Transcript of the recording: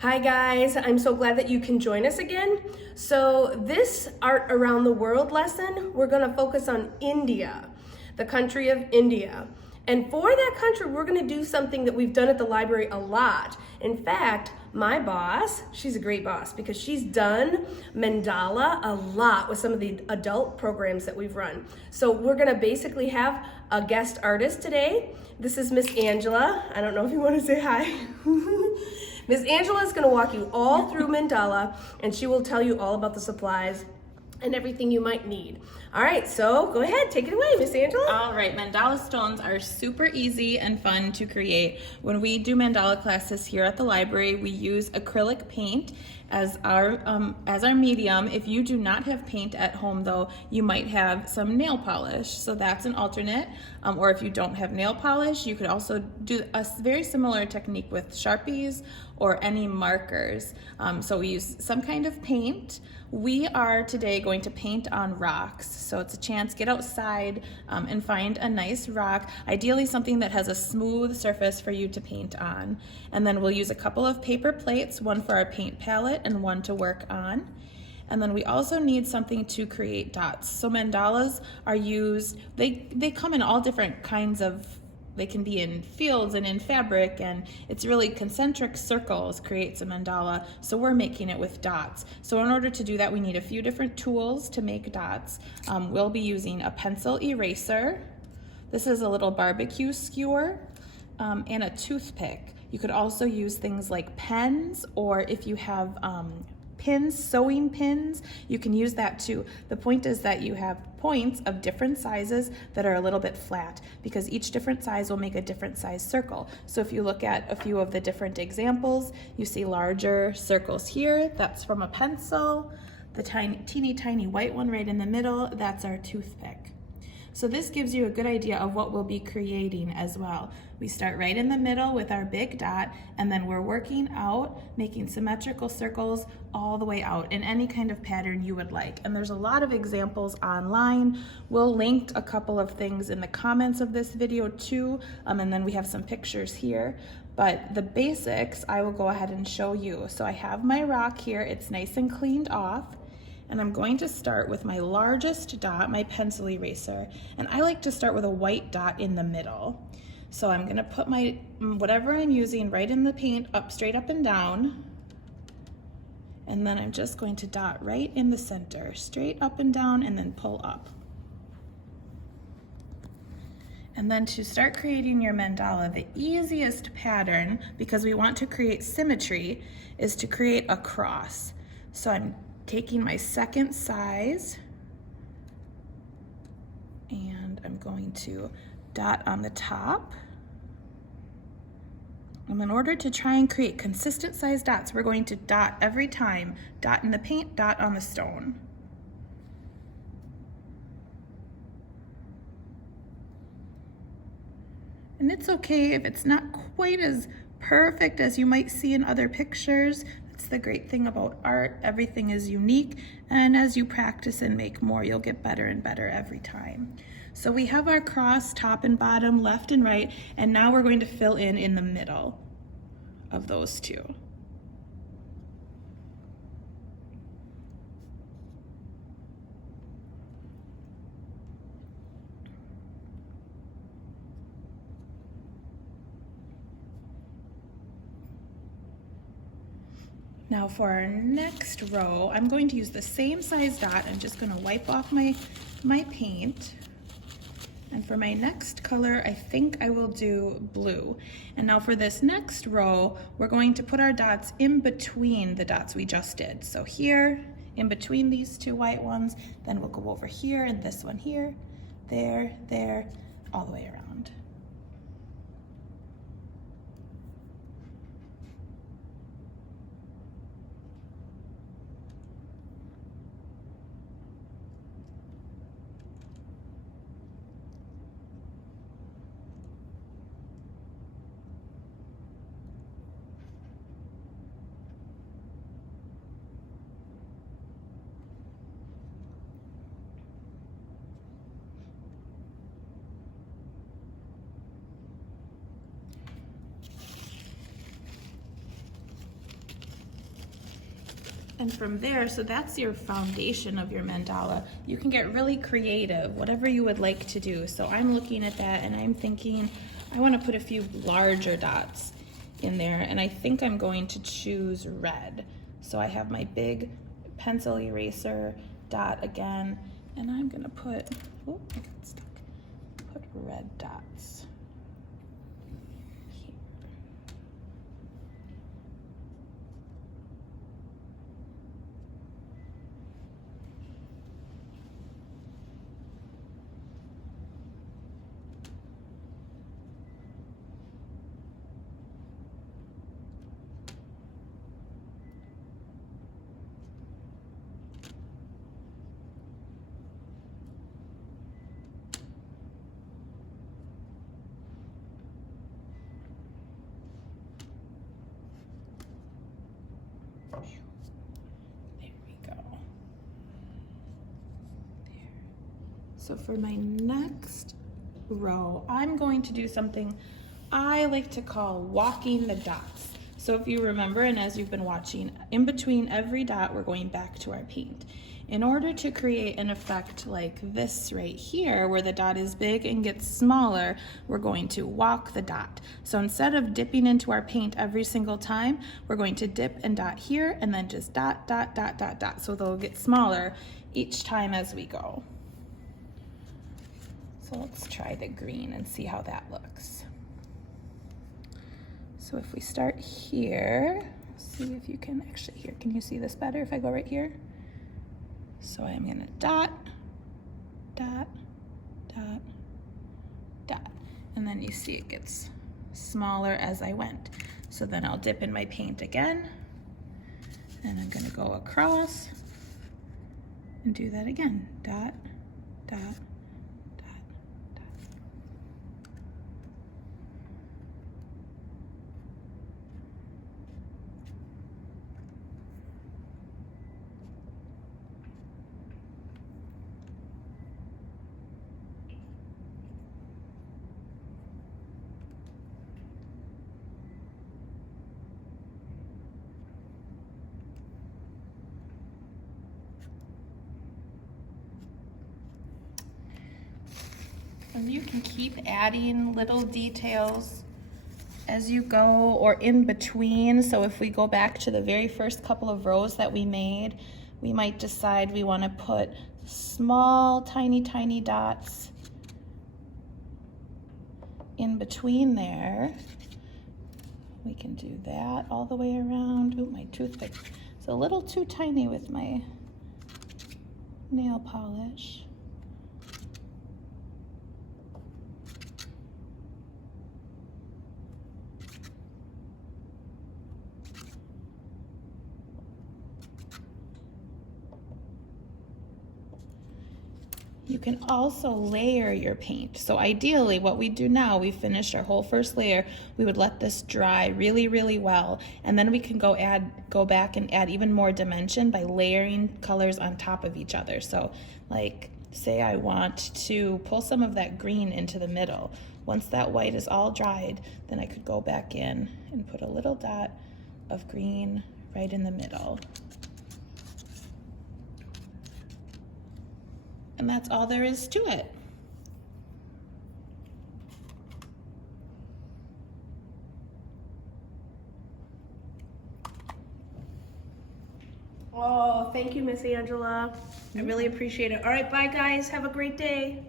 Hi guys, I'm so glad that you can join us again. So this Art Around the World lesson, we're gonna focus on India, the country of India. And for that country, we're gonna do something that we've done at the library a lot. In fact, my boss, she's a great boss because she's done Mandala a lot with some of the adult programs that we've run. So we're gonna basically have a guest artist today. This is Miss Angela. I don't know if you wanna say hi. Miss Angela is gonna walk you all through Mandala and she will tell you all about the supplies and everything you might need. All right, so go ahead, take it away, Miss Angela. All right, mandala stones are super easy and fun to create. When we do mandala classes here at the library, we use acrylic paint as our medium. If you do not have paint at home though, you might have some nail polish, so that's an alternate. Or if you don't have nail polish, you could also do a very similar technique with Sharpies or any markers. So we use some kind of paint. We are today going to paint on rocks. So it's a chance, get outside and find a nice rock, ideally something that has a smooth surface for you to paint on. And then we'll use a couple of paper plates, one for our paint palette and one to work on. And then we also need something to create dots. So mandalas are used, they come in all different kinds of, they can be in fields and in fabric, and it's really concentric circles creates a mandala, so we're making it with dots. So in order to do that, we need a few different tools to make dots. We'll be using a pencil eraser. This is a little barbecue skewer, and a toothpick. You could also use things like pens, or if you have pins, sewing pins, you can use that too. The point is that you have points of different sizes that are a little bit flat because each different size will make a different size circle. So if you look at a few of the different examples, you see larger circles here, that's from a pencil. The teeny tiny white one right in the middle, that's our toothpick. So this gives you a good idea of what we'll be creating as well. We start right in the middle with our big dot, and then we're working out, making symmetrical circles all the way out in any kind of pattern you would like. And there's a lot of examples online. We'll link a couple of things in the comments of this video too, and then we have some pictures here. But the basics, I will go ahead and show you. So I have my rock here, it's nice and cleaned off. And I'm going to start with my largest dot, my pencil eraser, and I like to start with a white dot in the middle. So I'm gonna put my, whatever I'm using right in the paint up, straight up and down, and then I'm just going to dot right in the center, straight up and down, and then pull up. And then to start creating your mandala, the easiest pattern, because we want to create symmetry, is to create a cross. So I'm taking my second size and I'm going to dot on the top. And in order to try and create consistent size dots, we're going to dot every time. Dot in the paint, dot on the stone. And it's okay if it's not quite as perfect as you might see in other pictures. That's the great thing about art. Everything is unique, and as you practice and make more, you'll get better and better every time. So we have our cross, top and bottom, left and right, and now we're going to fill in the middle of those two. Now for our next row, I'm going to use the same size dot. I'm just going to wipe off my paint. And for my next color, I think I will do blue. And now for this next row, we're going to put our dots in between the dots we just did. So here, in between these two white ones, then we'll go over here and this one here, there, all the way around. And from there, so that's your foundation of your mandala. You can get really creative, whatever you would like to do. So I'm looking at that and I'm thinking, I want to put a few larger dots in there, and I think I'm going to choose red. So I have my big pencil eraser dot again, and I'm gonna put, oh, I got stuck. Put red dots here. There we go. There. So for my next row, I'm going to do something I like to call walking the dots. So if you remember, and as you've been watching, in between every dot, we're going back to our paint. In order to create an effect like this right here, where the dot is big and gets smaller, we're going to walk the dot. So instead of dipping into our paint every single time, we're going to dip and dot here, and then just dot, dot, dot, dot, dot. So they'll get smaller each time as we go. So let's try the green and see how that looks. So if we start here, see if you can actually here, can you see this better if I go right here? So I'm gonna dot, dot, dot, dot. And then you see it gets smaller as I went. So then I'll dip in my paint again, and I'm gonna go across and do that again. Dot, dot, dot, dot. And you can keep adding little details as you go or in between. So if we go back to the very first couple of rows that we made, we might decide we want to put small, tiny, tiny dots in between there. We can do that all the way around. Ooh, my toothpick. It's a little too tiny with my nail polish. You can also layer your paint. So ideally what we do now, we finished our whole first layer, we would let this dry really, really well, and then we can go back and add even more dimension by layering colors on top of each other. So like, say I want to pull some of that green into the middle. Once that white is all dried, then I could go back in and put a little dot of green right in the middle. And that's all there is to it. Oh, thank you, Miss Angela. I really appreciate it. All right, bye guys. Have a great day.